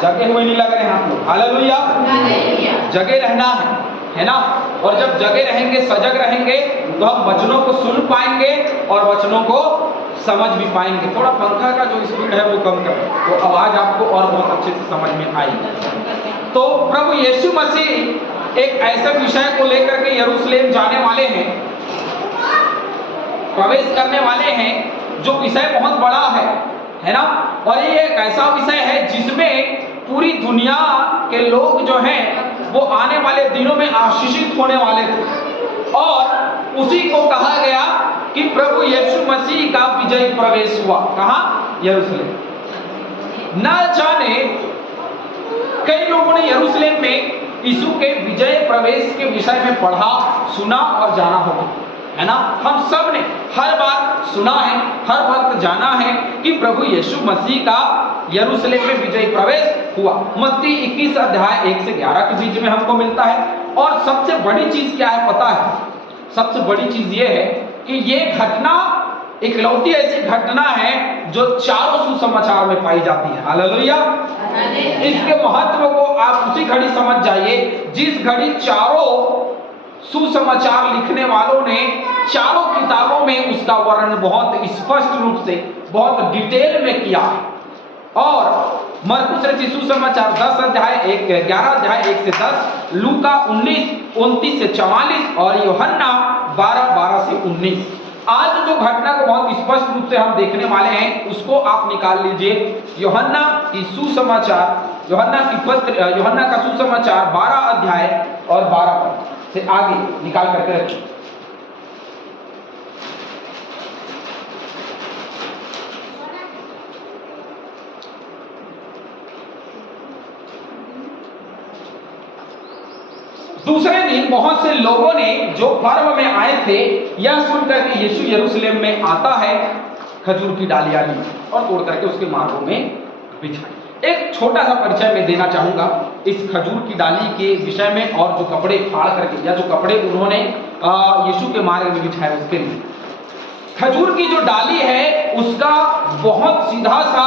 जगे हुए नहीं लग रहे हैं आप लोग। हालेलुया, जगे रहना है ना। और जब जगे रहेंगे, सजग रहेंगे, तो हम वचनों को सुन पाएंगे और वचनों को समझ भी पाएंगे। थोड़ा पंखा का जो स्पीड है वो कम करें, तो आवाज आपको और बहुत अच्छे से समझ में आएगी। तो प्रभु यीशु मसीह एक ऐसे विषय को लेकर के यरूशलेम जाने वाले हैं, प्रवेश करने वाले हैं, जो विषय बहुत बड़ा है ना। और ये एक ऐसा विषय है जिसमें पूरी दुनिया के लोग जो हैं वो आने वाले दिनों में आशीषित होने वाले थे। और उसी को कहा गया कि प्रभु यीशु मसीह का विजय प्रवेश हुआ। कहाँ? यरूशलेम। न जाने कई लोगों ने यरूशलेम में यीशु के विजय प्रवेश के विषय में पढ़ा, सुना और जाना होगा, है ना। हम सब ने हर बार सुना है, हर वक्त जाना है कि प्रभु यीशु मसीह का यरूशलेम में विजय प्रवेश हुआ। मत्ती 21 अध्याय 1 से 11 के बीच में हमको मिलता है। और सबसे बड़ी चीज क्या है पता है? सबसे बड़ी चीज ये है कि ये घटना इकलौती ऐसी घटना है जो चारों सुसमाचार में पाई जाती है। हालेलुया। इसके महत्व को आप उसी घड़ी समझ जाइए जिस घड़ी चारों सुसमाचार लिखने वालों ने चारों किताबों में उसका वर्णन बहुत स्पष्ट रूप से, बहुत डिटेल में किया है। और मरकुस रचित सुसमाचार 10 अध्याय 11 अध्याय 1 से 10, लूका 19 29 से 44 और यूहन्ना 12 से 19। आज जो घटना को बहुत स्पष्ट रूप से हम देखने वाले हैं उसको आप निकाल लीजिए। यूहन्ना की सुसमाचार, यूहन्ना का सुसमाचार 12 अध्याय और 12 पद से आगे निकाल करके रखिए। दूसरे दिन बहुत से लोगों ने जो पर्व में आए थे यह सुनकर कि यीशु यरूशलेम में आता है, खजूर की डालियां ली और तोड़ करके उसके मार्गों में बिछाई। एक छोटा सा परिचय मैं देना चाहूंगा इस खजूर की डाली के विषय में और जो कपड़े फाड़ करके या जो कपड़े उन्होंने यीशु के मार्ग में बिछाए उसके लिए। खजूर की जो डाली है उसका बहुत सीधा सा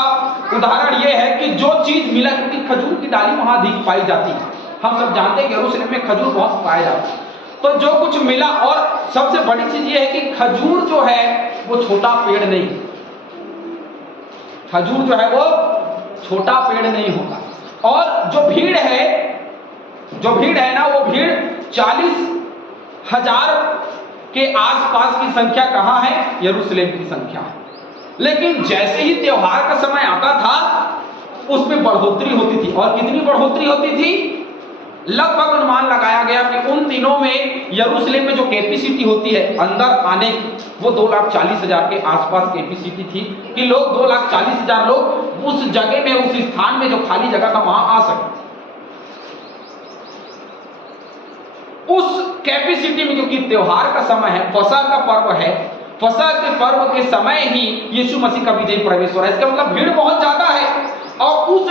उदाहरण यह है कि जो चीज मिला, क्योंकि खजूर की डाली वहां अधिक पाई जाती है। हम सब जानते हैं कि यरूशलेम में खजूर बहुत पाया जाता है, तो जो कुछ मिला। और सबसे बड़ी चीज ये है कि खजूर जो है वो छोटा पेड़ नहीं, खजूर जो है वो छोटा पेड़ नहीं होता। और जो भीड़ है ना, वो भीड़ 40,000 के आसपास की संख्या कहाँ है? यरूशलेम की संख्या है। लेकिन जैसे ही त्योहार का समय आता था उसमें बढ़ोतरी होती थी। और कितनी बढ़ोतरी होती थी? लगभग अनुमान लगाया गया कि उन दिनों में यरूशलेम में जो कैपेसिटी होती है अंदर आने की, वो 2,40,000 के आसपास कैपेसिटी थी कि लोग 2,40,000 लोग उस जगह में, उस स्थान में जो खाली जगह था वहां आ सके। उस कैपेसिटी में, क्योंकि त्योहार का समय है, फसह का पर्व है, फसह के पर्व के समय ही यीशु मसीह का विजय प्रवेश हो रहा है। इसका मतलब भीड़ बहुत ज्यादा है। और उस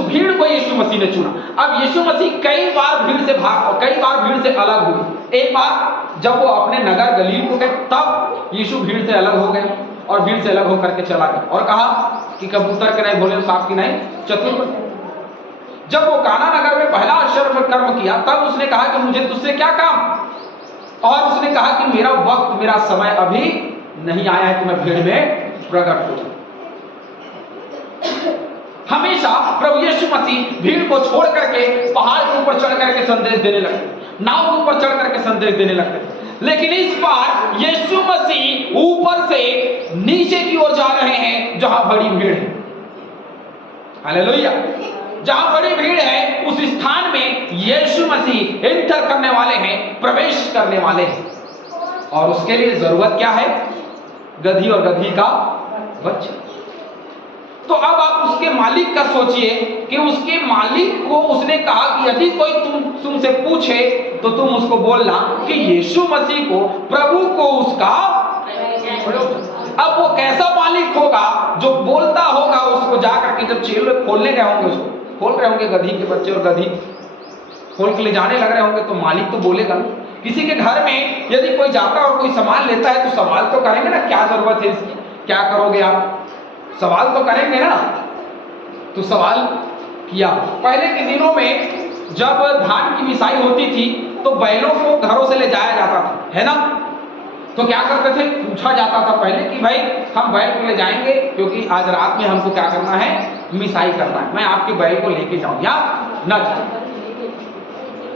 भीड़ को यीशु मसीह ने चुना। अब यीशु मसीह कई बार भीड़ से अलग हुए। एक बार जब वो अपने नगर गलील को गए तब यीशु भीड़ से अलग हो गए और भीड़ से अलग होकर के चला गया और कहा कि कबूतर के नहीं भोले, सांप की नहीं चतुर। जब वो काना नगर में पहला आश्चर्य कर्म किया तब उसने कहा कि मुझे तुझसे क्या काम। और उसने कहा कि मेरा वक्त, मेरा समय अभी नहीं आया है कि मैं भीड़ में प्रकट हो। हमेशा प्रभु यीशु मसीह भीड़ को छोड़ करके पहाड़ के ऊपर चढ़ करके संदेश देने लगते, नाव के ऊपर चढ़ करके संदेश देने लगते। लेकिन इस बार यीशु मसीह ऊपर से नीचे की ओर जा रहे हैं जहां बड़ी भीड़ है। हालेलुया। जहां बड़ी भीड़ है उस स्थान में यीशु मसीह एंटर करने वाले हैं, प्रवेश करने वाले हैं। और उसके लिए जरूरत क्या है? गधी और गधी का बच्चा। तो अब आप उसके मालिक का सोचिए कि उसके मालिक को उसने कहा कि यदि कोई तुमसे पूछे तो तुम उसको बोलना कि यीशु मसीह को, प्रभु को उसका। अब वो कैसा मालिक होगा जो बोलता होगा उसको जाकर के, जब चेले खोलने गए होंगे, उसको खोल रहे होंगे गधी के बच्चे और गधी खोल के ले जाने लग रहे होंगे, तो मालिक तो बोलेगा। किसी के घर में यदि कोई जाता और कोई सामान लेता है तो सवाल तो करेंगे ना, क्या जरूरत है इसकी, क्या करोगे आप, सवाल तो करेंगे ना। तो सवाल किया। पहले के दिनों में जब धान की मिसाई होती थी तो बैलों को घरों से ले जाया जाता था, है ना। तो क्या करते थे, पूछा जाता था पहले कि भाई हम बैल को ले जाएंगे क्योंकि आज रात में हमको क्या करना है, मिसाई करना है, मैं आपके बैल को लेके जाऊं या न जाऊं।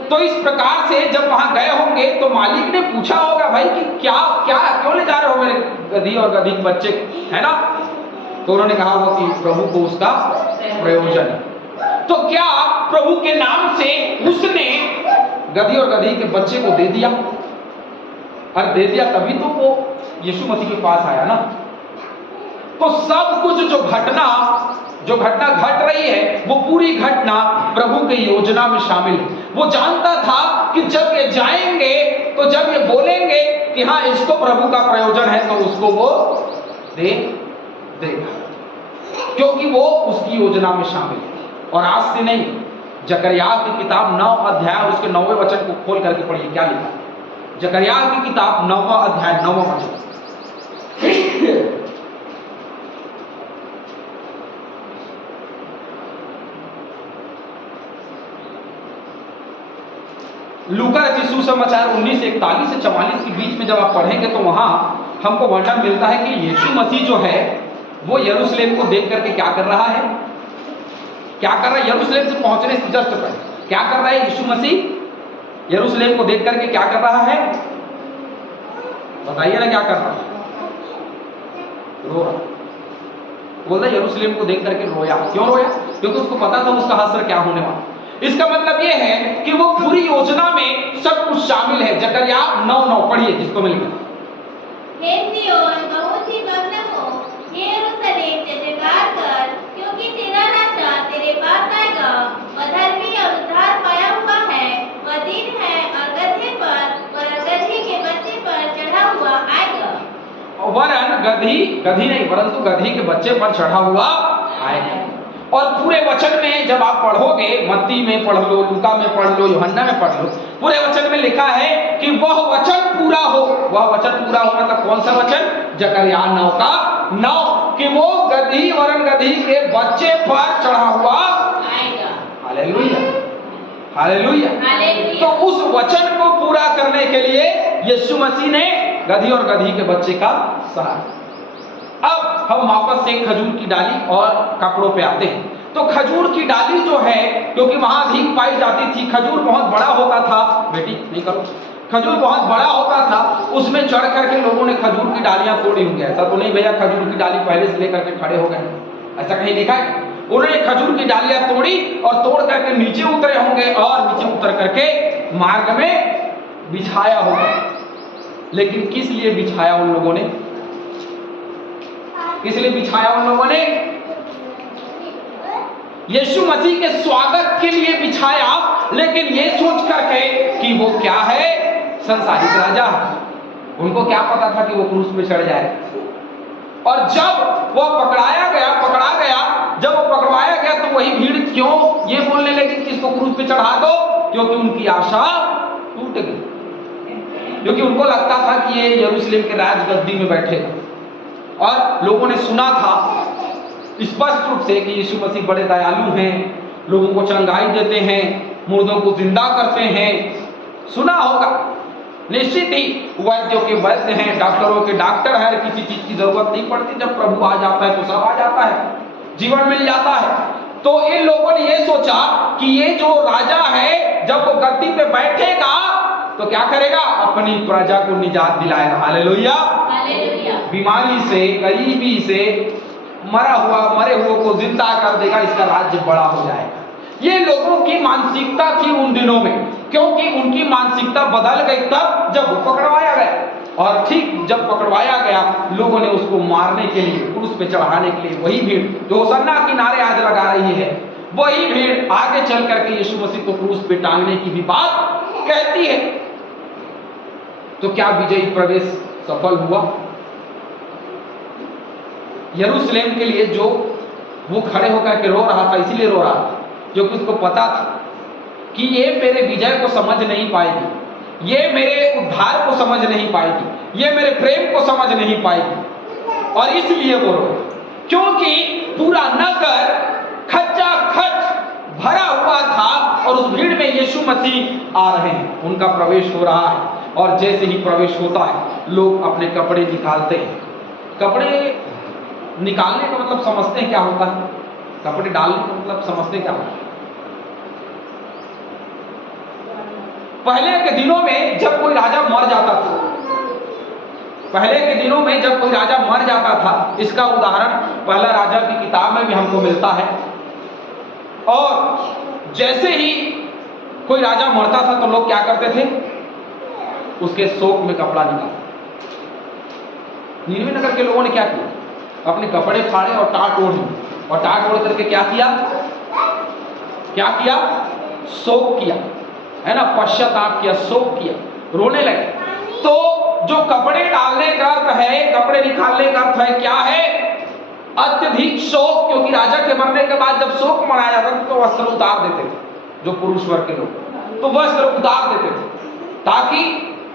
तो इस प्रकार से जब वहां गए होंगे तो मालिक ने पूछा होगा भाई कि क्या क्या क्यों ले जा रहे हो मेरे गधी और गधी के बच्चे, है ना। तो उन्होंने कहा होगा कि प्रभु को उसका प्रयोजन है। तो क्या प्रभु के नाम से उसने गधी और गधी के बच्चे को दे दिया, और दे दिया तभी तो वो यीशु मसीह के पास आया ना। तो सब कुछ जो घटना घट रही है वो पूरी घटना प्रभु की योजना में शामिल है। वो जानता था कि जब ये जाएंगे तो जब ये बोलेंगे कि हाँ इसको प्रभु का प्रयोजन है तो उसको वो दे देगा, क्योंकि वो उसकी योजना में शामिल है। और आज से नहीं, जकरिया की किताब 9 अध्याय उसके 9वें वचन को खोल करके पढ़िए क्या लिखा है। जकरिया की किताब 9वां अध्याय 9वां वचन। लूका रचित सुसमाचार 19:41 से 44 के बीच में जब आप पढ़ेंगे तो वहां हमको वर्णन मिलता है कि यीशु मसीह जो है वो यरूशलेम को देख करके क्या कर रहा है, यरूशलेम से पहुंचने से जस्ट पहले क्या कर रहा है यीशु मसीह, यरूशलेम को देख करके क्या कर रहा है, बताइए ना क्या कर रहा है, रो रहा। बोल रहा यरूशलेम को देख करके रोया। क्यों रोया? क्योंकि उसको पता था उसका हश्र क्या होने वाला। इसका मतलब यह है कि वो पूरी योजना में सब कुछ शामिल है। जकरिया 9:9 पढ़िए जिसको मिलेगा। हे सिय्योन बहुत ही मग्न हो, हे यरूशलेम जयजयकार कर, क्योंकि तेरा राजा तेरे पास आएगा। वह धर्मी और उद्धार पाया हुआ है, वह दीन है और गधे पर गधी के बच्चे पर चढ़ा हुआ आएगा। वरन गधी नहीं परंतु गधी के बच्चे पर चढ़ा हुआ आएगा। और पूरे वचन में जब आप पढ़ोगे, मत्ती में पढ़ लो, लूका में पढ़ लो, यूहन्ना में पढ़ लो, पूरे वचन में लिखा है कि वह वचन पूरा हो। वह वचन पूरा हो मतलब कौन सा वचन? जकरिया 9 का 9, कि वो गधी वरन गधी के बच्चे पर चढ़ा हुआ आएगा। Hallelujah, hallelujah. हालेलुया। तो उस वचन को पूरा करने के लिए यीशु मसीह ने गधी और गधी के बच्चे का सहारा। अब हम वापस से खजूर की डाली और कपड़ों पे आते हैं। तो खजूर की डाली जो है, क्योंकि वहां अधिक पाई जाती थी, खजूर बहुत बड़ा होता था, बेटी नहीं करो, खजूर बहुत बड़ा होता था, उसमें चढ़ करके लोगों ने खजूर की डालियां तोड़ी होंगी। ऐसा तो नहीं भैया खजूर की डाली पहले से लेकर के खड़े हो गए, ऐसा कहीं देखा है? उन्होंने खजूर की डालियां तोड़ी और तोड़ करके नीचे उतरे होंगे और नीचे उतर करके मार्ग में बिछाया होगा। लेकिन किस लिए बिछाया उन लोगों ने? किस लिए बिछाया उन लोगों ने? यीशु मसीह के स्वागत के लिए बिछाया, लेकिन ये सोच करके कि वो क्या है, संसारिक राजा। उनको क्या पता था कि वो क्रूस पे चढ़ जाए। और जब वो पकड़ा गया, जब वो पकड़वाया गया तो वही भीड़ क्यों ये बोलने लगी कि इसको क्रूस पे चढ़ा दो? क्योंकि उनकी आशा टूट गई, क्योंकि उनको लगता था कि ये यरूशलेम के राजगद्दी में बैठेगा। और लोगों ने सुना था स्पष्ट रूप से कि यीशु मसीह बड़े दयालु हैं, लोगों को चंगाई देते हैं, मुर्दों को जिंदा करते हैं। सुना होगा, निश्चित ही वैद्यों के वैद्य हैं, डॉक्टरों के डॉक्टर हैं, किसी चीज की जरूरत नहीं पड़ती। जब प्रभु आ जाता है तो सब आ जाता है, जीवन मिल जाता है। तो इन लोगों ने ये सोचा कि ये जो राजा है जब वो गद्दी पे बैठेगा तो क्या करेगा? अपनी प्रजा को निजात दिलाएगा। Hallelujah, hallelujah. बीमारी से, गरीबी से, मरे हुए को जिंदा कर देगा, इसका राज्य बड़ा हो जाएगा। ये लोगों की मानसिकता थी उन दिनों में, क्योंकि उनकी मानसिकता बदल गई तब जब वो पकड़वाया गया। और ठीक जब पकड़वाया गया, लोगों ने उसको मारने के लिए, क्रूस पे चढ़ाने के लिए, वही भीड़ जो होसन्ना किनारे आज लगा रही है, वही भीड़ आगे चल करके यीशु मसीह को क्रूस पे टांगने की भी बात कहती है। तो क्या विजयी प्रवेश सफल हुआ? यरूशलेम के लिए जो वो खड़े होकर के रो रहा था, इसीलिए रो रहा था क्योंकि उसको पता था कि ये मेरे विजय को समझ नहीं पाएगी, ये मेरे उद्धार को समझ नहीं पाएगी, ये मेरे प्रेम को समझ नहीं पाएगी। और इसलिए वो रोए, क्योंकि पूरा नगर खच्चर मसीह आ रहे हैं, उनका प्रवेश हो रहा है। और जैसे ही प्रवेश होता है लोग अपने कपड़े निकालते हैं। कपड़े निकालने का मतलब समझते हैं क्या होता है? कपड़े डालने का मतलब समझते हैं क्या होता है? पहले के दिनों में जब कोई राजा मर जाता था, पहले के दिनों में जब कोई राजा मर जाता था, इसका उदाहरण पहला राजा की किताब में भी हमको मिलता है। और जैसे ही कोई राजा मरता था तो लोग क्या करते थे? उसके शोक में कपड़ा निकालते। नीनवे नगर के लोगों ने क्या किया? अपने कपड़े फाड़े और टाट ओढ़ लिए, और टाट ओढ़ करके क्या किया? शोक किया, है ना, पश्चाताप किया, शोक किया, रोने लगे। तो जो कपड़े डालने का अर्थ है, कपड़े निकालने का अर्थ है क्या है? अत्यधिक शोक। क्योंकि राजा के मरने के बाद जब शोक मनाया जाता था तो वस्त्र उतार देते थे, जो पुरुष वर्ग के लोग, तो वस्त्र उतार देते थे ताकि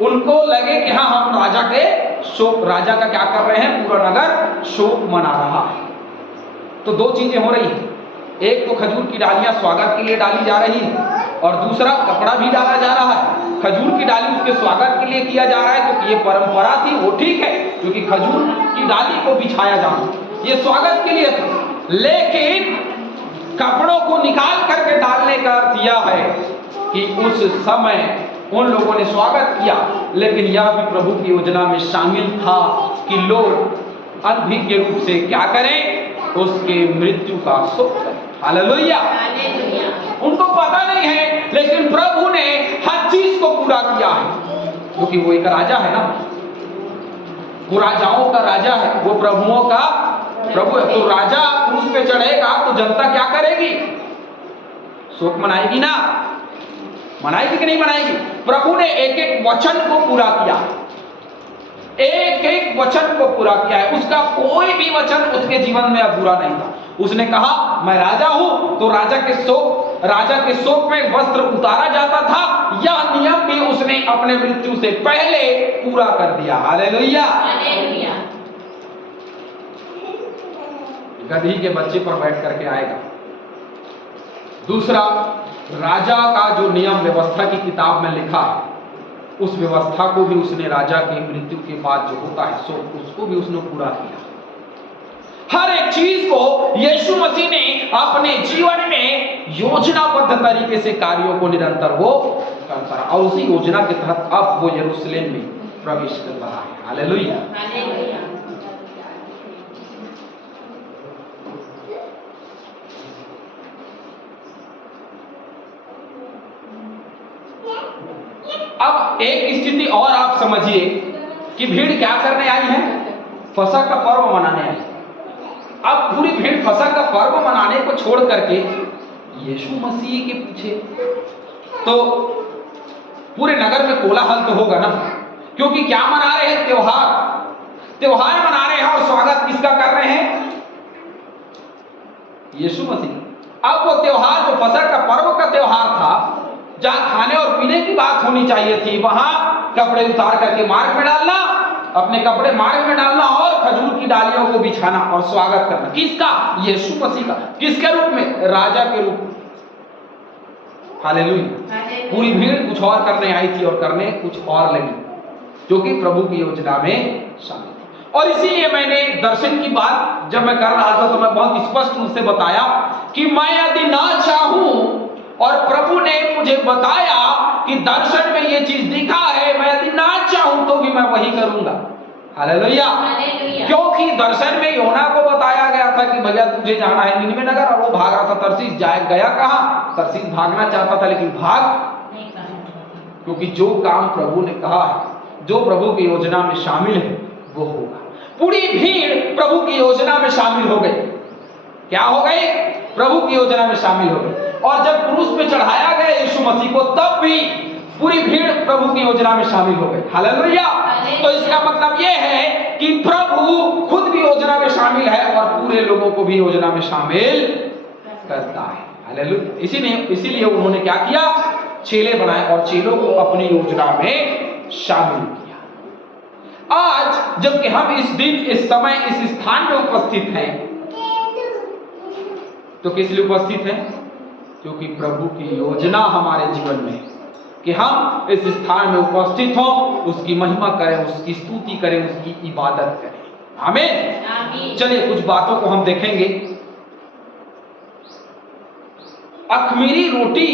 उनको लगे कि हाँ, हम राजा के शोक, राजा का क्या कर रहे हैं? पूरा नगर शोक मना रहा है। तो दो चीजें हो रही हैं, एक तो खजूर की डालियां स्वागत के लिए डाली जा रही है, और दूसरा कपड़ा भी डाला जा रहा है। खजूर की डाली उसके स्वागत के लिए किया जा रहा है क्योंकि ये परंपरा थी, वो ठीक है, क्योंकि खजूर की डाली को बिछाया जाना ये स्वागत के लिए था। लेकिन कपड़ों को निकाल करके डालने का अर्थ यह है कि उस समय उन लोगों ने स्वागत किया, लेकिन यह भी प्रभु की योजना में शामिल था कि लोग अनभिज्ञ रूप से क्या करें? उसके मृत्यु का शोक करें। हालेलुया। उनको पता नहीं है, लेकिन प्रभु ने हर चीज को पूरा किया है, क्योंकि वो एक राजा है ना, वो राजाओं का राजा है, वो प्रभुओं का प्रभु है। तो राजा क्रूस पे चढ़ेगा तो जनता क्या करेगी? शोक मनाएगी ना, मनाएगी कि नहीं मनाएगी? प्रभु ने एक एक वचन को पूरा किया, एक एक वचन को पूरा किया है। उसका कोई भी वचन उसके जीवन में अधूरा नहीं था। उसने कहा मैं राजा हूं, तो राजा के शोक में वस्त्र उतारा जाता था। यह नियम भी उसने अपने मृत्यु से पहले पूरा कर दिया। हालेलुया। हालेलुया। गधी के बच्चे पर बैठ करके आएगा। दूसरा, राजा का जो नियम व्यवस्था की किताब में लिखा है, उस व्यवस्था को भी उसने राजा की मृत्यु के बाद जो होता है शोक, उसको भी उसने पूरा किया। हर एक चीज को यीशु मसीह ने अपने जीवन में योजनाबद्ध तरीके से कार्यों को निरंतर वो करता रहा, और उसी योजना के तहत अब वो यरूशलेम में प्रवेश कर रहा है। हालेलुया। हालेलुया। अब एक स्थिति और आप समझिए कि भीड़ क्या करने आई है? फसह का पर्व मनाने आई। अब पूरी भीड़ फसह का पर्व मनाने को छोड़ करके यीशु मसीह के पीछे, तो पूरे नगर में कोलाहल तो होगा ना, क्योंकि क्या मना रहे हैं? त्योहार मना रहे हैं। और स्वागत किसका कर रहे हैं? यीशु मसीह। अब वो त्योहार जो फसह का पर्व का त्योहार था, जहां खाने और पीने की बात होनी चाहिए थी, वहां कपड़े उतार करके मार्ग में डालना, अपने कपड़े मार्ग में डालना और खजूर की डालियों को बिछाना और स्वागत करना। किसका? यीशु मसीह का। किसके रूप में? राजा के रूप में। हालेलुया। पूरी भीड़ कुछ और करने आई थी और करने कुछ और लगी, जो कि प्रभु की योजना में शामिल थी। और इसीलिए मैंने दर्शन की बात जब मैं कर रहा था तो मैं बहुत स्पष्ट रूप से बताया कि मैं यदि ना चाहूं, और प्रभु ने मुझे बताया कि दर्शन में ये चीज दिखा है, मैं यदि ना चाहूं तो भी मैं वही करूंगा। हालेलुया। क्योंकि दर्शन में योना को बताया गया था कि भैया तुझे जाना है नीनवे नगर, और वो भाग रहा था तरसीस। गया कहां? तरसीस भागना चाहता था, लेकिन भाग नहीं पाया, क्योंकि जो काम प्रभु ने कहा है, जो प्रभु की योजना में शामिल है, वो होगा। पूरी भीड़ प्रभु की योजना में शामिल हो गई। क्या हो गई? प्रभु की योजना में शामिल हो गई। और जब क्रूस पे चढ़ाया गया यीशु मसीह को, तब भी पूरी भीड़ प्रभु की योजना में शामिल हो गई। हालेलुया। तो इसका मतलब यह है कि प्रभु खुद भी योजना में शामिल है और पूरे लोगों को भी योजना में शामिल करता है। हालेलुया। इसीलिए उन्होंने क्या किया? चेले बनाए और चेलों को अपनी योजना में शामिल किया। आज जबकि हम इस दिन, इस समय, इस स्थान में उपस्थित हैं, तो किस लिए उपस्थित हैं? क्योंकि प्रभु की योजना हमारे जीवन में है कि हम इस स्थान में उपस्थित हों, उसकी महिमा करें, उसकी स्तुति करें, उसकी इबादत करें। आमीन। आमीन। चलिए कुछ बातों को हम देखेंगे। अख़मीरी रोटी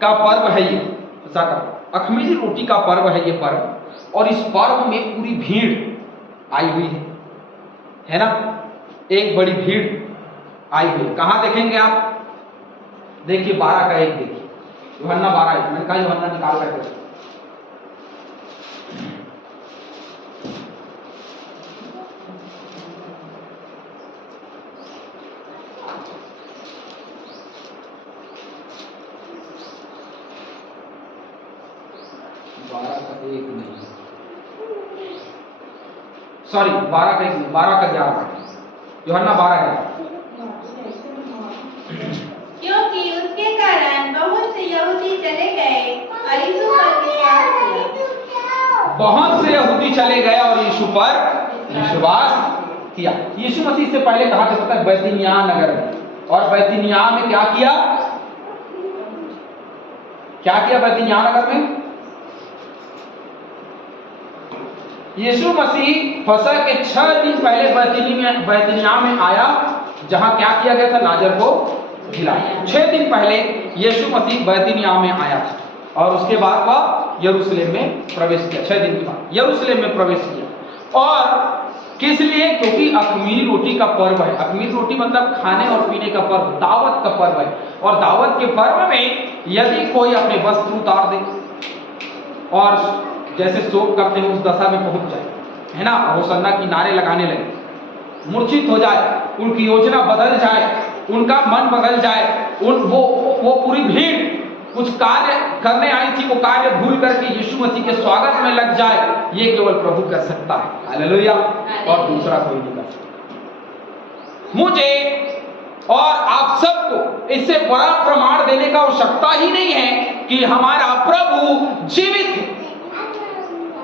का पर्व है ये, अख़मीरी रोटी का पर्व है ये पर्व, और इस पर्व में पूरी भीड़ आई हुई है ना, एक बड़ी भीड़ आई हुई है। कहाँ देखेंगे आप? देखिए 12 का 1 देखिए, यूहन्ना 12, मैंने कहा यूहन्ना निकाल कर देखिए। सॉरी 12 का 1, 12 का 11, यूहन्ना 12 का। क्योंकि उसके कारण बहुत से यहूदी चले गए और यीशु पर विश्वास किया। बहुत से यहूदी चले गए और यीशु पर विश्वास किया। यीशु मसीह से पहले कहा जाता है बैतनिय्याह नगर में, और बैतनिय्याह में क्या किया? क्या किया बैतनिय्याह नगर में? यीशु मसीह फसह के 6 दिन पहले बैतनिय्याह में आया, जहां क्या किया गया था? लाजर को खिलाया। 6 दिन पहले यीशु मसीह बैतनिय्याह में आया और उसके बाद वह यरूशलेम में प्रवेश किया। 6 दिन के बाद यरूशलेम में प्रवेश किया। और किस लिए? क्योंकि अख़मीरी रोटी का पर्व है। अख़मीरी रोटी मतलब खाने और पीने का पर्व, दावत का पर्व है। और दावत के पर्व में यदि कोई अपने वस्त्र उतार दे और जैसे शोक करते हैं उस दशा में पहुंच जाए, है ना, होसन्ना की नारे लगाने लगे, मूर्छित हो जाए, उनकी योजना बदल जाए, उनका मन बदल जाए, वो पूरी भीड़ कुछ कार्य करने आई थी, वो कार्य भूल करके यीशु मसीह के स्वागत में लग जाए, ये केवल प्रभु कर सकता है। हालेलुया। और दूसरा कोई नहीं कर सकता। मुझे और आप सबको इससे बड़ा प्रमाण देने का आवश्यकता ही नहीं है कि हमारा प्रभु जीवित है,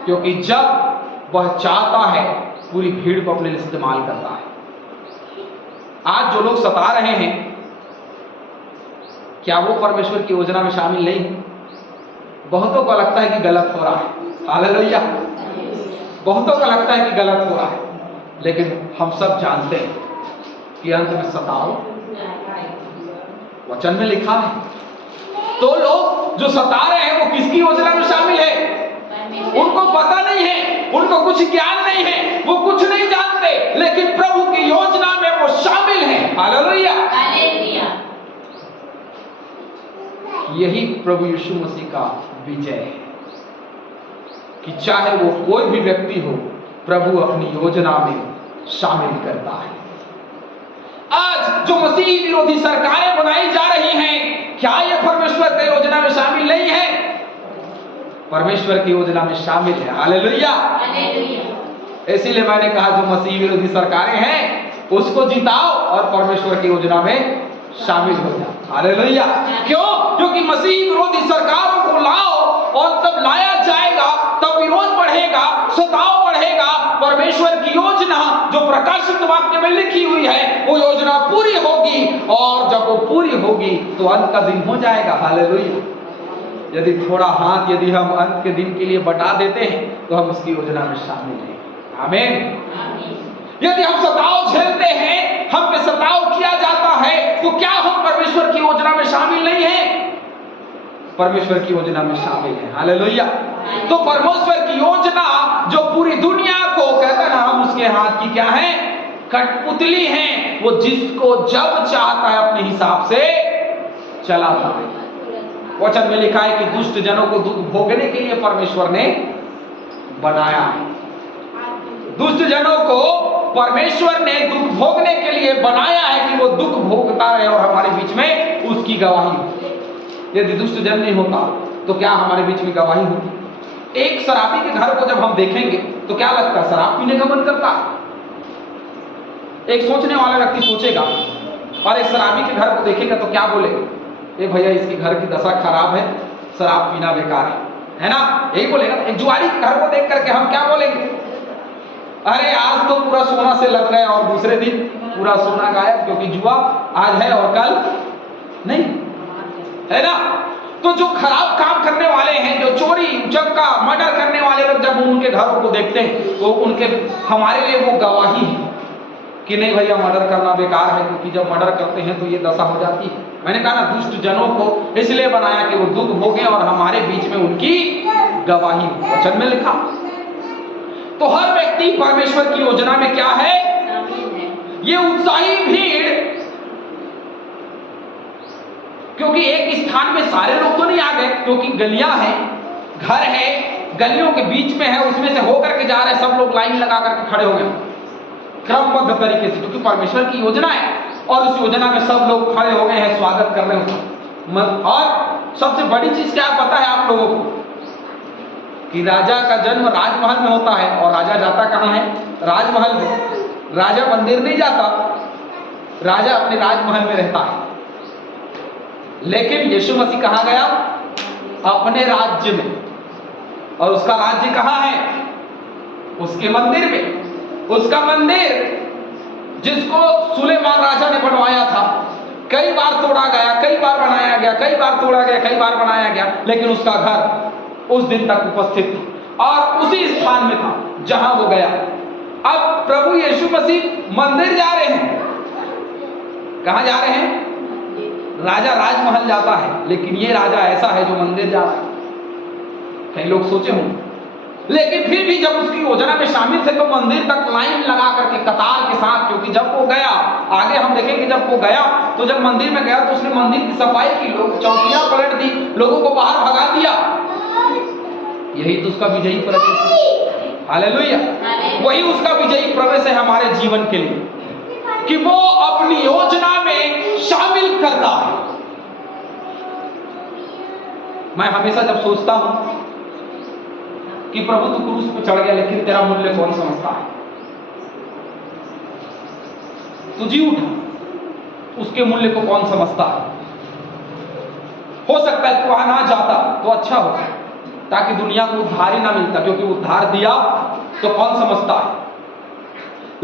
क्योंकि जब वह चाहता है पूरी भीड़ को अपने लिए इस्तेमाल करता है। आज जो लोग सता रहे हैं, क्या वो परमेश्वर की योजना में शामिल नहीं है? बहुतों को लगता है कि गलत हो रहा है। हालेलुया। बहुतों को लगता है कि गलत हो रहा है, लेकिन हम सब जानते हैं कि अंत में सताओ, वचन में लिखा है। तो लोग जो सता रहे हैं वो किसकी योजना में शामिल है? उनको पता नहीं है, उनको कुछ ज्ञान नहीं है, वो कुछ नहीं जानते, लेकिन प्रभु की योजना में वो शामिल हैं। हालेलुया। हालेलुया। यही प्रभु यीशु मसीह का विजय है कि चाहे वो कोई भी व्यक्ति हो, प्रभु अपनी योजना में शामिल करता है। आज जो मसीह विरोधी सरकारें बनाई जा रही हैं, क्या ये परमेश्वर की योजना में शामिल नहीं है? परमेश्वर की योजना में शामिल है। हालेलुया। हालेलुया। इसीलिए मैंने कहा जो मसीह विरोधी सरकारें हैं उसको जिताओ और परमेश्वर की योजना में शामिल हो जाओ। हालेलुया। क्यों? क्योंकि मसीह विरोधी सरकारों को लाओ और तब लाया जाएगा, तब विरोध बढ़ेगा, सताव बढ़ेगा। परमेश्वर की योजना जो प्रकाशित वाक्य में लिखी हुई है वो योजना पूरी होगी, और जब वो पूरी होगी तो अंत का दिन हो जाएगा। हालेलुया। यदि थोड़ा हाथ यदि हम अंत के दिन के लिए बटा देते हैं तो हम उसकी योजना में शामिल हैं। आमीन। यदि हम सताव झेलते हैं, हम पे सताव किया जाता है, तो क्या हम परमेश्वर की योजना में शामिल नहीं हैं? परमेश्वर की योजना में शामिल हैं। हालेलुया। तो परमेश्वर की योजना जो पूरी दुनिया को कहता है ना, हम उसके हाथ की क्या है? कठपुतली हैं। वो जिसको जब चाहता है अपने हिसाब से चलाता है। वचन में लिखा है कि दुष्ट जनों को दुख भोगने के लिए परमेश्वर ने बनाया है। दुष्ट जनों को परमेश्वर ने दुख भोगने के लिए बनाया है कि वो दुख भोगता रहे और हमारे बीच में उसकी गवाही हो। यदि दुष्ट जन नहीं होता तो क्या हमारे बीच में गवाही होती? एक शराबी के घर को जब हम देखेंगे तो क्या लगता है? शराब पीने का मन करता। एक सोचने वाला व्यक्ति सोचेगा, और एक शराबी के घर को देखेगा तो क्या बोलेगा? ए भैया, इसके घर की दशा खराब है, शराब पीना बेकार है ना? यही बोलेगा। एक जुआरी के घर को देख करके हम क्या बोलेंगे? अरे आज तो पूरा सोना से लग गया, और दूसरे दिन पूरा सोना गायब, क्योंकि जुआ आज है और कल नहीं। जो खराब काम करने वाले हैं, जो चोरी चक्का मर्डर करने वाले लोग, जब उनके घरों को देखते हैं तो उनके हमारे लिए वो गवाही है कि नहीं भैया मर्डर करना बेकार है, क्योंकि जब मर्डर करते हैं तो ये दशा हो जाती है। मैंने कहा ना, दुष्ट जनों को इसलिए बनाया कि वो दुख भोगे और हमारे बीच में उनकी गवाही हो। वचन में लिखा। तो हर व्यक्ति परमेश्वर की योजना में क्या है? ये उत्साही भीड़, क्योंकि एक स्थान में सारे लोग तो नहीं आ गए, क्योंकि गलियां हैं, घर है, गलियों के बीच में है, उसमें से होकर के जा रहे, सब लोग लाइन लगा करके खड़े हो गए क्रमबद्ध तरीके से, क्योंकि परमेश्वर की योजना है और उस योजना में सब लोग खड़े हो गए हैं स्वागत कर रहे हो। और सबसे बड़ी चीज क्या पता है आप लोगों को? कि राजा का जन्म राजमहल में होता है और राजा जाता कहाँ है? राजमहल में। राजा मंदिर नहीं जाता, राजा अपने राजमहल में रहता है। लेकिन यीशु मसीह कहाँ गया? अपने राज्य में। और उसका राज्य कहाँ है? उसके मंदिर में। उसका मंदिर जिसको सुलेमान राजा ने बनवाया था, कई बार तोड़ा गया, कई बार बनाया गया, कई बार तोड़ा गया, कई बार बनाया गया, लेकिन उसका घर उस दिन तक उपस्थित था और उसी स्थान में था जहां वो गया। अब प्रभु यीशु मसीह मंदिर जा रहे हैं। कहां जा रहे हैं? राजा राजमहल जाता है, लेकिन ये राजा ऐसा है जो मंदिर जा रहा है। कई लोग सोचे होंगे, लेकिन फिर भी जब उसकी योजना में शामिल थे तो मंदिर तक लाइन लगा करके कतार के साथ, क्योंकि जब वो गया, आगे हम देखेंगे, जब वो गया तो जब मंदिर में गया तो उसने मंदिर की सफाई की, लोग चौकियां पलट दी, लोगों को बाहर भगा दिया। यही तो उसका विजयी प्रवेश है। हालेलुया। वही उसका विजयी प्रवेश है हमारे जीवन के लिए, कि वो अपनी योजना में शामिल करता है। मैं हमेशा जब सोचता हूं कि प्रभु तू क्रूस पे चढ़ गया, लेकिन तेरा मूल्य कौन समझता है? तू जी उठा, उसके मूल्य को कौन समझता है? हो सकता है कि वहां ना जाता तो अच्छा हो, ताकि दुनिया को उद्धार ही ना मिलता, क्योंकि उद्धार दिया तो कौन समझता है।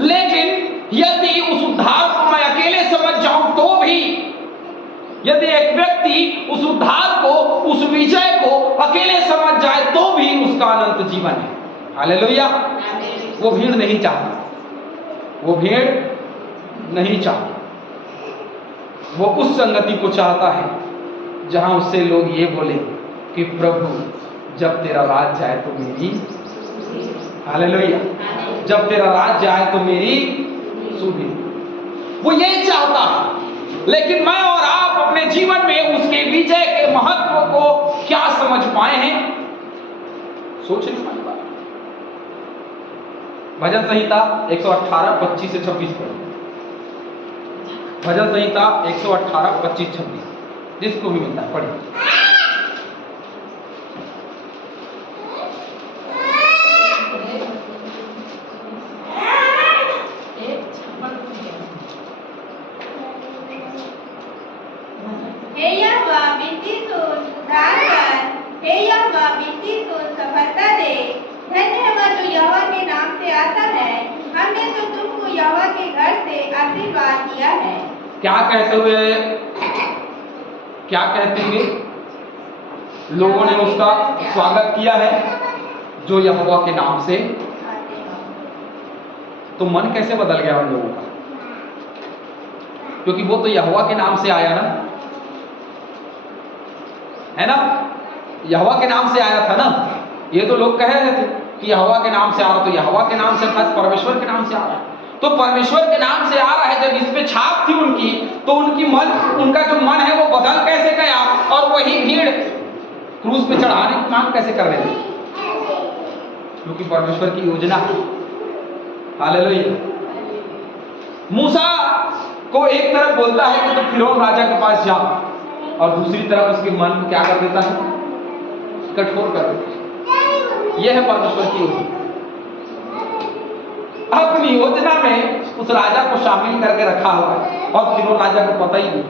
लेकिन यदि उस उद्धार को मैं अकेले समझ जाऊं तो भी, यदि एक व्यक्ति उस उद्धार को, उस विजय को अकेले समझ जाए तो भी उसका अनंत जीवन है। हालेलुया। वो भीड़ नहीं चाहता, वो भीड़ नहीं चाहता, वो उस संगति को चाहता है जहां उससे लोग ये बोले कि प्रभु जब तेरा राज्य आए तो मेरी, हालेलुया, जब तेरा राज्य आए तो मेरी सुधि। वो ये चाहता है। लेकिन मैं और आप अपने जीवन में उसके विजय के महत्व को क्या समझ पाए हैं? सोच नहीं पाए। भजन संहिता 118 25 से 26 पढ़ो। भजन संहिता 118 25 26, जिसको भी मिलता है पढ़िए। क्या कहते हुए, क्या कहते हुए लोगों ने उसका स्वागत किया है? जो यहोवा के नाम से। तो मन कैसे बदल गया उन लोगों का? क्योंकि वो तो यहोवा के नाम से आया ना, है ना? यहोवा के नाम से आया था ना। ये तो लोग कह रहे थे कि यहोवा के नाम से आ रहा, तो यहोवा के नाम से परमेश्वर के नाम से आ रहा है। तो परमेश्वर के नाम से आ रहा है, जब इस पे छाप थी उनकी, तो उनका जो मन है वो बदल कैसे गया? और वही भीड़ क्रूस पे चढ़ाने की मांग कैसे कर रहे थे? क्योंकि परमेश्वर की योजना है। हालेलुया। मूसा को एक तरफ बोलता है कि तो फिरौन राजा के पास जाओ, और दूसरी तरफ उसके मन को क्या कर देता है? कठोर कर देता है। यह है परमेश्वर की योजना। अपनी योजना में उस राजा को शामिल करके रखा हुआ है, और फिरौन राजा को पता ही नहीं,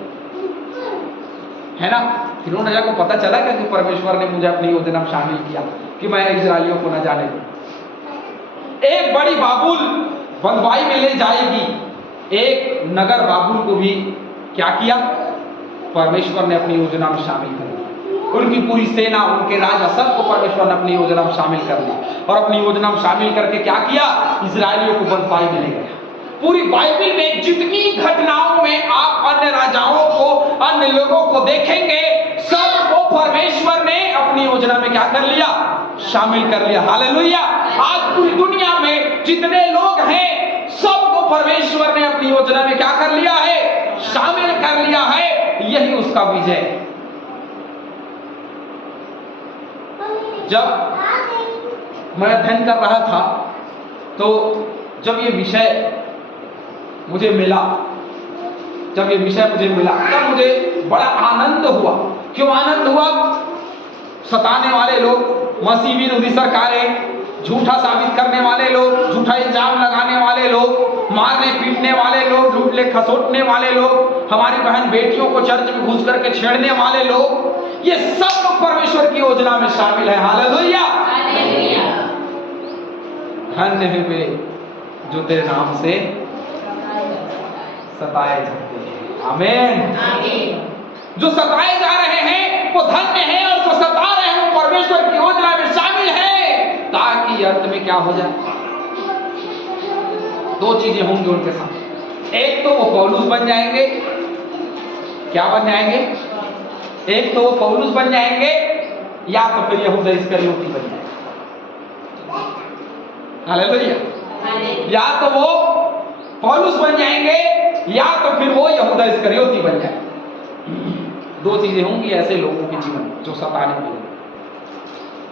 है ना? फिरौन राजा को पता चला कि परमेश्वर ने मुझे अपनी योजना में शामिल किया कि मैं इजराइलियों को न जाने दूं। एक बड़ी बाबुल बंदवाई में ले जाएगी, एक नगर बाबुल को भी क्या किया? परमेश्वर ने अपनी योजना में शामिल कर दिया। उनकी पूरी सेना, उनके राजा, सबको परमेश्वर ने अपनी योजना में शामिल कर लिया। और अपनी योजना में शामिल करके क्या किया? इजरायलियों को बंधुआई में ले गया। पूरी बाइबल में जितनी घटनाओं में आप अन्य राजाओं को, अन्य लोगों को देखेंगे, सबको परमेश्वर ने अपनी योजना में क्या कर लिया? शामिल कर लिया। हालेलुया। आज पूरी दुनिया में जितने लोग हैं, सबको परमेश्वर ने अपनी योजना में क्या कर लिया है? शामिल कर लिया है। यही उसका विजय। जब मैं अध्ययन कर रहा था, तो जब ये विषय मुझे मिला, तब मुझे बड़ा आनंद हुआ। क्यों आनंद हुआ? सताने वाले लोग, मसीह विरोधी सरकारें, झूठा साबित करने वाले लोग, झूठा इल्जाम लगाने वाले लोग, मारने पीटने वाले लोग, लूटने खसोटने वाले लोग, हमारी बहन बेटियों को चर्च में घुस करके छेड़ने वाले लोग, ये सब लोग परमेश्वर की योजना में शामिल है। हालेलुया। धन्य है वे जो तेरे नाम से सताए जाते हैं। आमीन। जो सताए जा रहे हैं वो धन्य है, और जो सता रहे हैं वो परमेश्वर की योजना में शामिल है, ताकि अंत में क्या हो जाए? दो चीजें होंगी उनके साथ। एक तो वो पौलुस बन जाएंगे। क्या बन जाएंगे? एक तो वो पौलुस बन जाएंगे, या तो फिर यहूदा इस्करियोती बन जाएंगे। हालेलुया। या तो वो पौलुस बन जाएंगे, या तो फिर वो यहूदा इस्करियोती बन जाएंगे। दो चीजें होंगी ऐसे लोगों के जीवन में जो सताने वाले।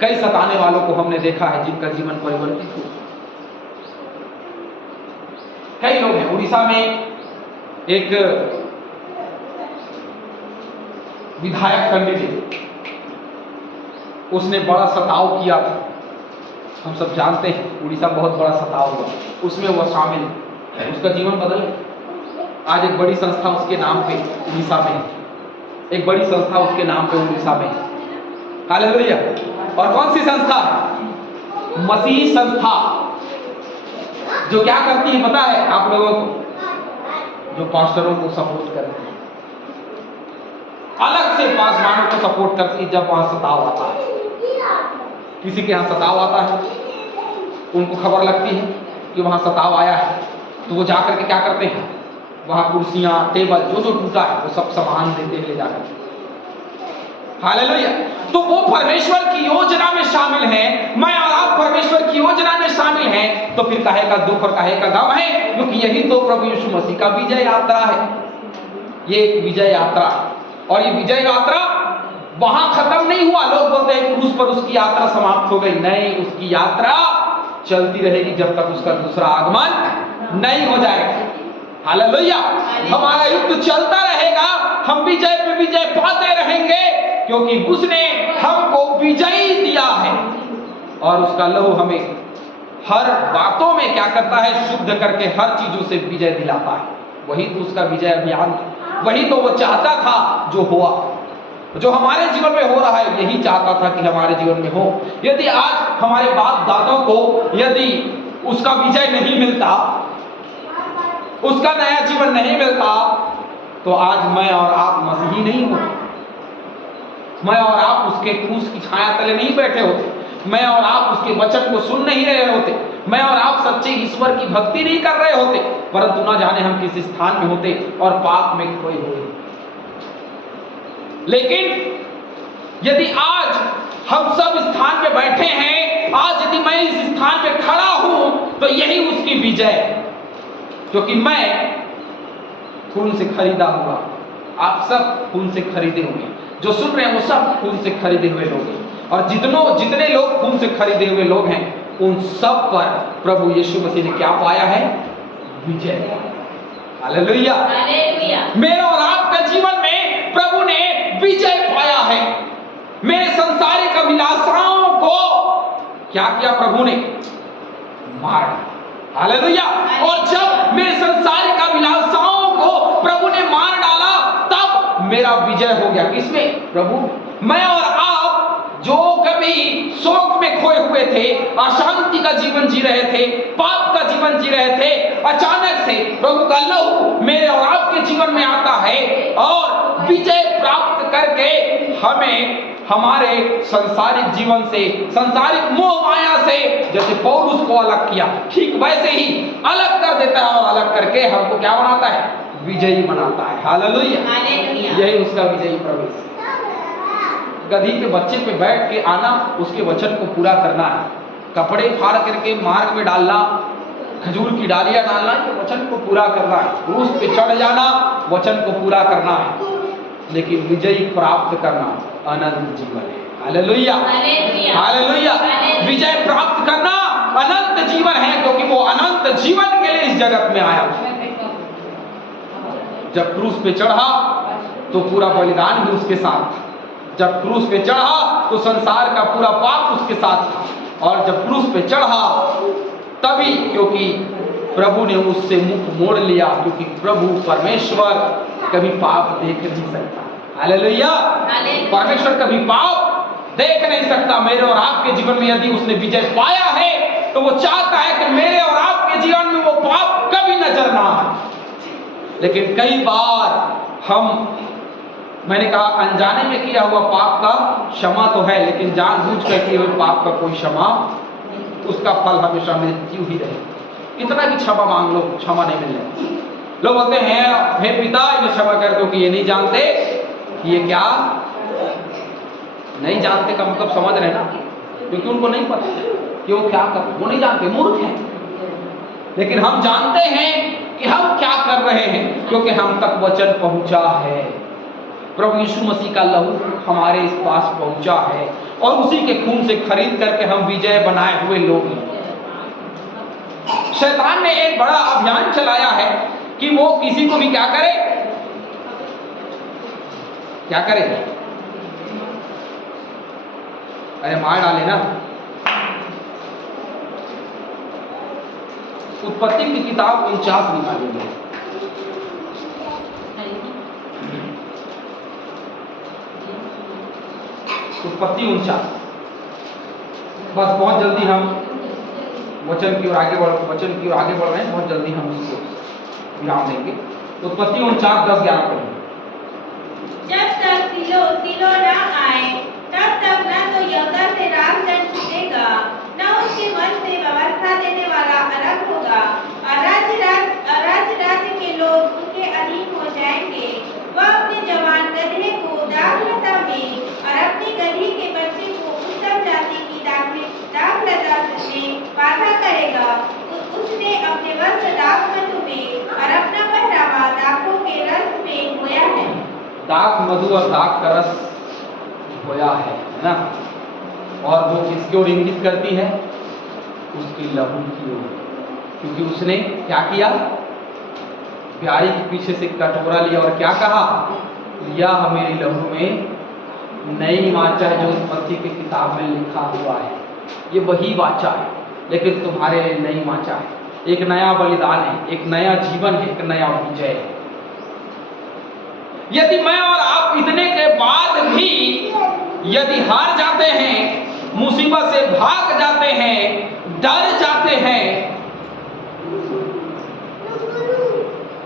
कई सताने वालों को हमने देखा है जिनका जीवन परिवर्तित हुआ। कई लोग हैं। उड़ीसा में एक विधायक कैंडिडेट, उसने बड़ा सताव किया था। हम सब जानते हैं उड़ीसा बहुत बड़ा सताव हुआ, उसमें वह शामिल है। उसका जीवन बदल गया। आज एक बड़ी संस्था उसके नाम पे उड़ीसा में, एक बड़ी संस्था उसके नाम पे उड़ीसा में। हालेलुया। और कौन सी संस्था है? मसीही संस्था, जो क्या करती है पता है आप लोगों को? जो पास्टरों को सपोर्ट करती है, अलग से पासवानों को सपोर्ट करती है। जब वहां सताव आता है, किसी के यहाँ सताव आता है, उनको खबर लगती है कि वहां सताव आया है, तो वो जाकर के क्या करते हैं? वहां कुर्सियां, टेबल, जो जो टूटा है वो सब सामान देते हैं ले जाकर। हालेलुया। तो वो परमेश्वर की योजना में शामिल है। मैं और आप परमेश्वर की योजना में शामिल हैं, तो फिर काहे का दुख और काहे का गम है? क्योंकि यही तो प्रभु यीशु मसीह का विजय यात्रा है। ये एक विजय यात्रा, और ये विजय यात्रा वहां खत्म नहीं हुआ। लोग बोलते हैं क्रूस पर उसकी यात्रा समाप्त हो गई। नहीं, उसकी यात्रा चलती रहेगी जब तक उसका दूसरा आगमन नहीं हो जाएगा। हालेलुया। हमारा युद्ध चलता रहेगा, हम विजय पे विजय पाते रहेंगे, क्योंकि उसने हमको विजयी दिया है। और उसका लहू हमें हर बातों में क्या करता है? शुद्ध करके हर चीजों से विजय दिलाता है। वही तो उसका विजय अभियान, वही तो वो चाहता था जो हुआ, जो हमारे जीवन में हो रहा है। यही चाहता था कि हमारे जीवन में हो। यदि आज हमारे बाप दादों को यदि उसका विजय नहीं मिलता, उसका नया जीवन नहीं मिलता, तो आज मैं और आप मसीही नहीं होते। मैं और आप उसके क्रूस की छाया तले नहीं बैठे होते। मैं और आप उसके वचन को सुन नहीं रहे होते। मैं और आप सच्चे ईश्वर की भक्ति नहीं कर रहे होते, परंतु ना जाने हम किस स्थान में होते और पाप में खोए हुए। लेकिन यदि आज हम सब स्थान पे बैठे हैं, आज यदि मैं इस स्थान पे खड़ा हूं, तो यही उसकी विजय है। क्योंकि मैं खून से खरीदा हुआ, आप सब खून से खरीदे हुए, जो सुन रहे हैं वो सब खून से खरीदे हुए लोग हैं। और जितने लोग खून से खरीदे हुए लोग हैं, उन सब पर प्रभु यीशु मसीह ने क्या पाया है? विजय। हालेलुया। मेरे और आपके जीवन में प्रभु ने विजय पाया है। मेरे संसारिक अभिलाषाओं को क्या किया प्रभु ने? मार। हालेलुया। और जब मेरे संसारिक अभिलाषाओं को प्रभु ने मार डाला, तब मेरा विजय हो गया। किसमें? प्रभु। मैं और आप जो कभी शोक में खोए हुए थे, अशांति का जीवन जी रहे थे, पाप का जीवन जी रहे थे, अचानक से प्रभु का लहू मेरे और आपके जीवन में आता है और विजय प्राप्त करके हमें हमारे संसारिक जीवन से, संसारिक मोह माया से जैसे पौलुस को अलग किया, ठीक वैसे ही अलग कर देता है और अलग करके हमको क्या बनाता है? विजयी बनाता है। हालेलुया, यही उसका विजयी प्रवेश। गधी के बच्चे पे बैठ के आना, उसके वचन को पूरा करना है। कपड़े फाड़ करके मार्ग में डालना, खजूर की डालियां डालना, ये वचन को पूरा करना है। क्रूस पे चढ़ जाना, वचन को पूरा करना है। लेकिन विजयी प्राप्त करना अनंत जीवन है। Hallelujah, hallelujah. विजय प्राप्त करना अनंत जीवन है, क्योंकि वो अनंत जीवन के लिए इस जगत में आया। जब क्रूस पे चढ़ा तो पूरा बलिदान भी उसके साथ था। जब क्रूस पे चढ़ा तो संसार का पूरा पाप उसके साथ था। और जब क्रूस पे चढ़ा तभी, क्योंकि प्रभु ने उससे मुख मोड़ लिया, क्योंकि प्रभु परमेश्वर कभी पाप देख नहीं सकता। हालेलुया, परमेश्वर कभी पाप देख नहीं सकता। मेरे और आपके जीवन में यदि उसने विजय पाया है तो वो चाहता है कि मेरे और आपके जीवन में वो पाप कभी नजर ना आए। लेकिन कई बार मैंने कहा अनजाने में किया हुआ पाप का क्षमा तो है, लेकिन जानबूझ कर किए हुए पाप का कोई क्षमा, उसका फल हमेशा मृत्यु ही रहे। कितना भी क्षमा मांग लो, क्षमा नहीं मिलने। लोग बोलते हैं हे पिता इन्हें क्षमा कर दो, कि ये नहीं जानते कि ये क्या नहीं जानते का मतलब समझ रहे ना, क्योंकि उनको नहीं पता कि वो क्या कर, वो नहीं जानते, मूर्ख हैं। लेकिन हम जानते हैं कि हम क्या कर रहे हैं, क्योंकि हम तक वचन पहुंचा है। प्रभु यीशु मसीह का लहू हमारे इस पास पहुंचा है और उसी के खून से खरीद करके हम विजय बनाए हुए लोग हैं। शैतान ने एक बड़ा अभियान चलाया है कि वो किसी को भी क्या करे, क्या करे, अरे मार डाले ना। उत्पत्ति की किताब 49 निकालेंगे। उत्पत्ति 49। बस बहुत जल्दी हम वचन की ओर आगे बढ़ रहे हैं, बहुत जल्दी हम इसको विराम देंगे। उत्पत्ति 49 10-11 पढ़ेंगे। जब तक सिलो ना आए तब तक न तो यहूदा से राजदंड छूटेगा, न उसके मन से व्यवस्था देने वाला अलग होगा, और राज्य के लोग उनके अधीन हो जाएंगे। वह अपने जवान गधे को दाखलता में और अपनी गधी के बच्चे को उत्तम जाति की दाखलता में बाधा करेगा। उसने अपने वस्त्र दाखमधु में और अपना पहरावा दाखों के रस में धोया है। दाख मधु और दाख का रस धोया है ना। और वो किसकी ओर इंगित करती है? उसकी लहू की ओर, क्योंकि उसने क्या किया? प्यारी के पीछे से कटोरा लिया और क्या कहा? यह मेरी लहू में नई वाचा है जो उत्पत्ति की किताब में लिखा हुआ है। ये वही वाचा है, लेकिन तुम्हारे लिए नई वाचा है। एक नया बलिदान है, एक नया जीवन है, एक नया विजय है। यदि मैं और आप इतने के बाद भी यदि हार जाते हैं, मुसीबत से भाग जाते हैं, डर जाते हैं,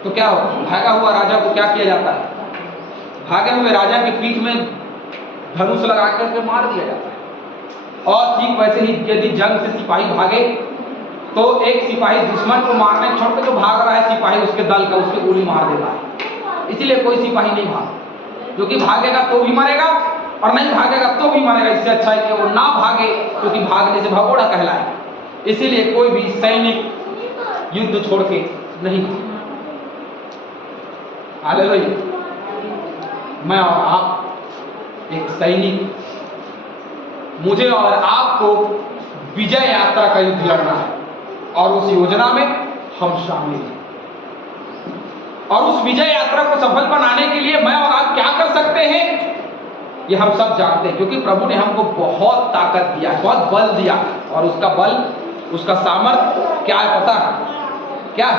तो क्या हो? भागा हुआ राजा को क्या किया जाता है? भागे हुए राजा की पीठ में धनुष लगा करके मार दिया जाता है। और ठीक वैसे ही यदि जंग से सिपाही भागे तो एक सिपाही दुश्मन को मारने छोड़ के जो भाग रहा है सिपाही उसके दल का उसके गोली मार देता है। इसीलिए कोई सिपाही नहीं भाग, क्योंकि भागेगा तो भी मरेगा और नहीं भागेगा तो भी मरेगा। इससे अच्छा है कि वो ना भागे, क्योंकि भागने से भगोड़ा कहलाए। इसीलिए कोई भी सैनिक युद्ध छोड़ के नहीं भागे। हालेलुया। मैं और आप एक सैनिक, मुझे और आपको विजय यात्रा का युद्ध लड़ना है और उस योजना में हम शामिल हैं। और उस विजय यात्रा को सफल बनाने के लिए मैं और आप क्या कर सकते हैं, ये हम सब जानते हैं, क्योंकि प्रभु ने हमको बहुत ताकत दिया, बहुत बल दिया। और उसका बल, उसका सामर्थ्य क्या है पता है? क्या?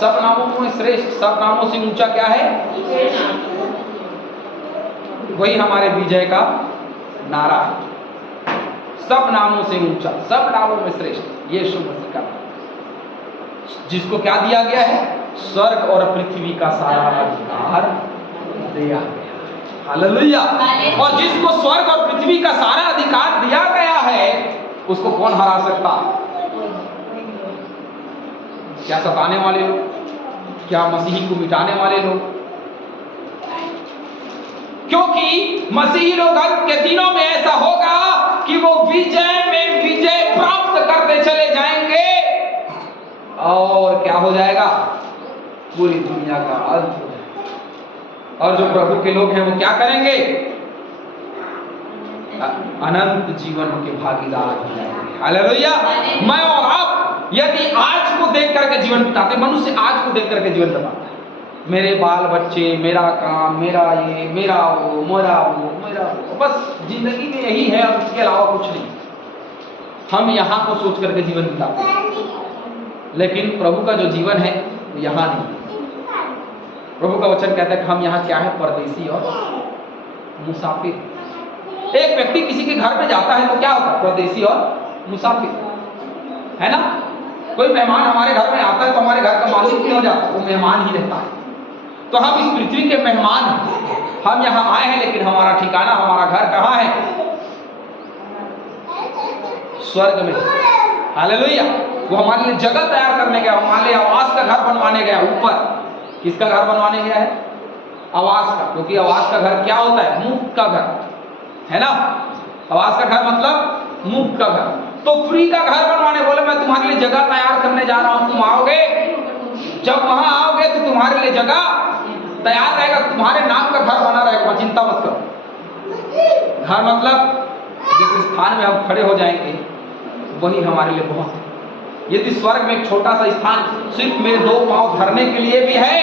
सब नामों में श्रेष्ठ, सब नामों से ऊंचा क्या है? वही हमारे विजय का नारा है। सब नामों से ऊंचा, सब नामों में श्रेष्ठ यीशु मसीह का नाम, जिसको क्या दिया गया है? स्वर्ग और पृथ्वी का सारा अधिकार दिया गया। हालेलुया। हालेलुया। और जिसको स्वर्ग और पृथ्वी का सारा अधिकार दिया गया है, उसको कौन हरा सकता? क्या सताने वाले लोग? क्या मसीही को मिटाने वाले लोग? क्योंकि मसीही लोग अंत के दिनों में ऐसा होगा कि वो विजय में विजय प्राप्त करते चले जाएंगे, और क्या हो जाएगा? पूरी दुनिया का अंत हो जाएगा। और जो प्रभु के लोग हैं वो क्या करेंगे? अनंत जीवन के भागीदार हो जाएंगे। हालेलुया। मैं और आप यदि आज को देख करके जीवन बिताते, मनुष्य आज को देख करके जीवन बिताता है, मेरे बाल बच्चे, मेरा काम, मेरा ये, मेरा वो, मेरा वो, मेरा वो, बस जिंदगी में यही है और इसके अलावा कुछ नहीं। हम यहाँ को सोच करके जीवन बिताते हैं, लेकिन प्रभु का जो जीवन है वो यहाँ नहीं। प्रभु का वचन कहता है कि हम यहाँ क्या है? परदेसी और मुसाफिर। एक व्यक्ति किसी के घर में जाता है तो क्या होता है? परदेसी और मुसाफिर, है ना? कोई मेहमान हमारे घर में आता है तो हमारे घर का मालिक नहीं हो जाता, वो मेहमान ही रहता है। तो हम इस पृथ्वी के मेहमान हैं, हम यहाँ आए हैं, लेकिन हमारा ठिकाना, हमारा घर कहाँ है? स्वर्ग में। हालेलुया। वो हमारे लिए जगह तैयार करने गया, हमारे लिए आवास का घर बनवाने गया ऊपर। किसका घर बनवाने गया है? आवास का। क्योंकि आवास का घर क्या होता है? मुक्त का घर, है ना? आवास का घर मतलब मुक्त का घर। तो फ्री का घर बनवाने बोले, मैं तुम्हारे लिए जगह तैयार करने जा रहा हूं, तुम आओगे? जब वहां आओगे तो तुम्हारे लिए जगह तैयार रहेगा, तुम्हारे नाम का घर बना रहेगा, चिंता मत करो। घर मतलब जिस स्थान में हम खड़े हो जाएंगे वही हमारे लिए बहुत है। यदि स्वर्ग में एक छोटा सा स्थान सिर्फ मेरे 2 पांव धरने के लिए भी है,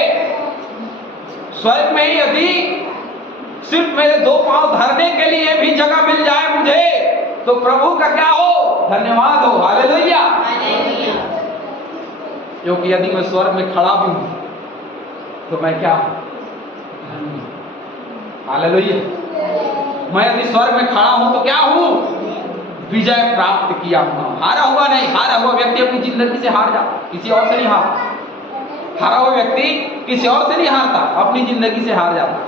स्वर्ग में यदि सिर्फ मेरे 2 पांव धरने के लिए भी जगह मिल जाए मुझे, तो प्रभु का क्या हो? धन्यवाद हो। हालेलुया। क्योंकि यदि मैं स्वर्ग में खड़ा भी हूं तो मैं क्या? हालेलुया। मैं यदि स्वर्ग में खड़ा हूं तो क्या हूं? विजय प्राप्त किया हुआ। हारा हुआ नहीं। हारा हुआ व्यक्ति अपनी जिंदगी से हार जाता, किसी और से नहीं हारता। हारा हुआ व्यक्ति किसी और से नहीं हारता, अपनी जिंदगी से हार जाता।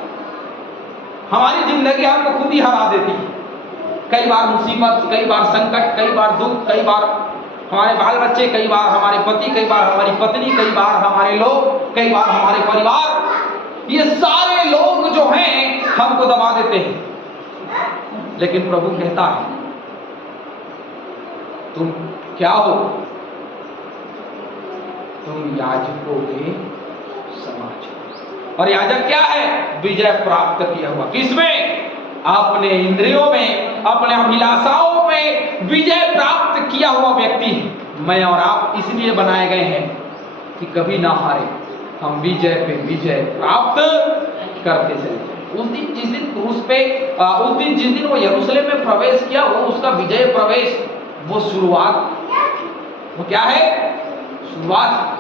हमारी जिंदगी हमको खुद ही हरा देती है। कई बार मुसीबत, कई बार संकट, कई बार दुख, कई बार हमारे बाल बच्चे, कई बार हमारे पति, कई बार हमारी पत्नी, कई बार हमारे लोग, कई बार हमारे परिवार, ये सारे लोग जो हैं हमको दबा देते हैं। लेकिन प्रभु कहता है तुम क्या हो? तुम याजकों के समाज हो। और याजक क्या है? विजय प्राप्त किया हुआ। किसमें? अपने इंद्रियों में, अपने अभिलाषाओं में विजय प्राप्त किया हुआ व्यक्ति। मैं और आप इसलिए बनाए गए हैं कि कभी ना हारे, हम विजय पे विजय प्राप्त करते चले। उस दिन जिस दिन क्रूस पे जिस दिन वो यरूशलेम में प्रवेश किया, वो उसका विजय प्रवेश, वो शुरुआत, वो क्या है? शुरुआत।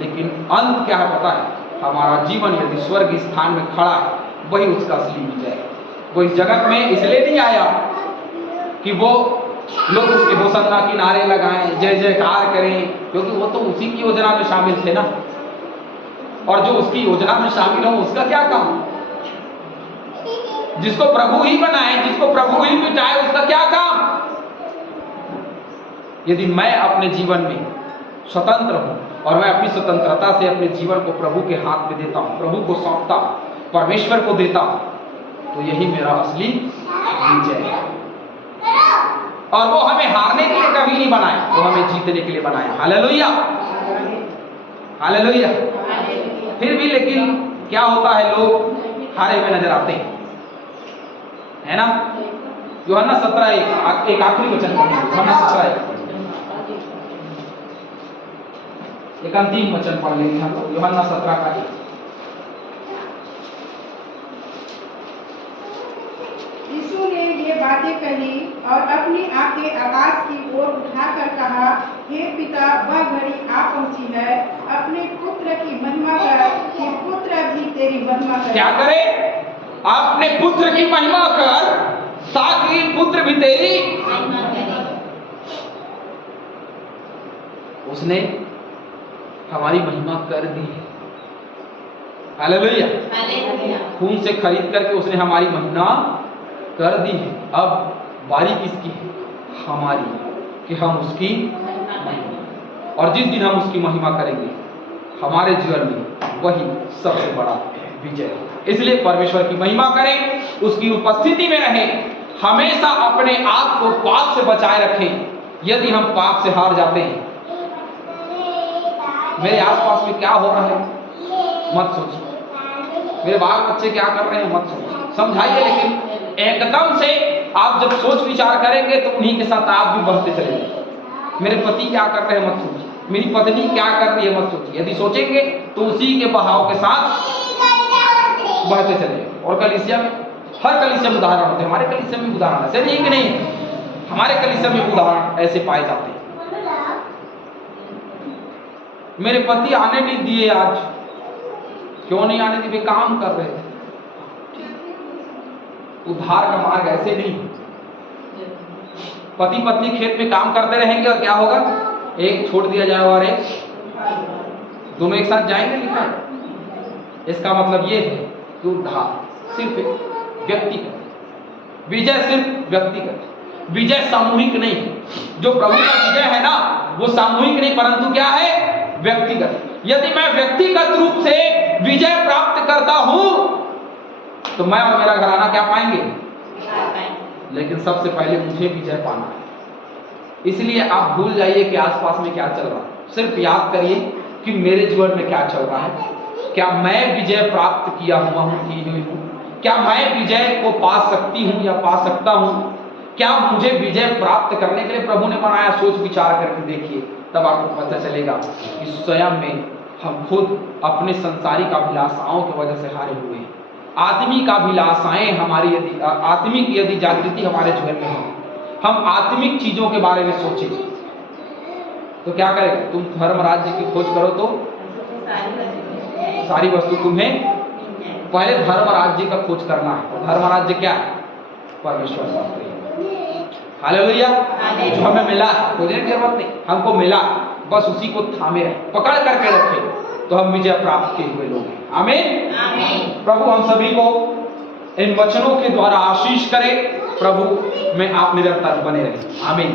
लेकिन अंत क्या है पता है? हमारा जीवन यदि स्वर्ग स्थान में खड़ा है, वही उसका असली विजय है। वो इस जगत में इसलिए नहीं आया कि वो लोग उसके होसन्ना की नारे लगाएं, जय जयकार करें, क्योंकि वो तो उसी की योजना में शामिल थे ना। और जो उसकी योजना में शामिल हो उसका क्या काम? जिसको प्रभु ही बनाए, जिसको प्रभु ही मिटाए, उसका क्या काम? यदि मैं अपने जीवन में स्वतंत्र हूं और मैं अपनी स्वतंत्रता से अपने जीवन को प्रभु के हाथ में देता हूं, प्रभु को सौंपता हूं, परमेश्वर को देता हूं, तो यही मेरा असली विजय है। और वो हमें हारने के लिए कभी नहीं बनाया, वो हमें जीतने के लिए बनाया। हालेलुया। हालेलुया। फिर भी लेकिन क्या होता है? लोग हारे हुए नजर आते हैं, है ना? यूहन्ना 17 एक आखिरी वचन पढ़िए। यूहन्ना 17 एक अंतिम वचन पढ़ लेंगे हम लोग। यूहन्ना 17 का 1। यीशु ने ये बातें कही और अपनी आंखें आकाश की ओर उठाकर कहा, हे पिता, वह घड़ी आ पहुंची है, अपने पुत्र की महिमा कर कि पुत्र भी तेरी महिमा करे। क्या करे? अपने पुत्र की महिमा कर ताकि पुत्र भी तेरी महिमा करे। उसने हमारी महिमा कर दी है। हालेलुया। हालेलुया। खून से खरीद करके उसने हमारी महिमा कर दी है। अब बारी किसकी है? हमारी, कि हम उसकी महिमा, और जिस दिन हम उसकी महिमा करेंगे हमारे जीवन में वही सबसे बड़ा विजय है। इसलिए परमेश्वर की महिमा करें, उसकी उपस्थिति में रहें, हमेशा अपने आप को पाप से बचाए रखें। यदि हम पाप से हार जाते हैं, मेरे आसपास में क्या हो रहा है मत सोचिए, मेरे बाल बच्चे क्या कर रहे हैं मत सोचिए, समझाइए, लेकिन एकदम से आप जब सोच विचार करेंगे तो उन्हीं के साथ आप भी बढ़ते चले जाएंगे। मेरे पति क्या कर रहे हैं मत सोचिए, मेरी पत्नी क्या कर रही है मत सोचिए। यदि सोचेंगे तो उसी के बहाव के साथ बढ़ते चले जाएंगे। और कलीसिया में, हर कलीसिया में उदाहरण होते हैं, हमारे कलीसिया में उदाहरण ऐसे नहीं कि नहीं, हमारे कलीसिया में उदाहरण ऐसे पाए जाते हैं। मेरे पति आने नहीं दिए आज, क्यों नहीं आने दिए? वे काम कर रहे थे। उद्धार का मार्ग ऐसे नहीं, पति पत्नी खेत में काम करते रहेंगे और क्या होगा, एक छोड़ दिया जाएगा और एक, दोनों एक साथ जाएंगे। लिखा है इसका मतलब ये है कि उद्धार सिर्फ व्यक्तिगत विजय, सिर्फ व्यक्तिगत विजय, सामूहिक नहीं है। जो प्रभु का विजय है ना वो सामूहिक नहीं, परंतु क्या है, व्यक्तिगत। यदि मैं व्यक्तिगत रूप से विजय प्राप्त करता हूं तो मैं और मेरा घराना क्या पाएंगे, लेकिन सबसे पहले मुझे विजय पाना है। इसलिए आप भूल जाइए कि आसपास में क्या चल रहा है, सिर्फ याद करिए कि मेरे जीवन में क्या चल रहा है। क्या मैं विजय प्राप्त किया हुआ हूं, की हुई हूं? क्या मैं विजय को पा सकती हूं या पा सकता हूं? क्या मुझे विजय प्राप्त करने के लिए प्रभु ने बनाया? सोच विचार करके देखिए, तब आपको पता चलेगा कि स्वयं में हम खुद अपने संसारिक अभिलाषाओं की वजह से हारे हुए हैं। आत्मिक अभिलाषाएं हमारी यदि आत्मिक यदि जागृति हमारे जीवन में हो, हम आत्मिक चीजों के बारे में सोचें तो क्या करेगा? तुम धर्म राज्य की खोज करो तो सारी वस्तु तुम्हें, पहले धर्म राज्य का खोज करना है। और धर्म राज्य क्या है? परमेश्वर का प्रेम। हालेलुया। जो हमें मिला है, खोजने की जरूरत नहीं, हमको मिला, बस उसी को थामे रहे, पकड़ करके रखे, तो हम विजय प्राप्त किए हुए लोग हैं। आमीन। प्रभु हम सभी को इन वचनों के द्वारा आशीष करे, प्रभु में आप निरंतर बने रहे। आमीन।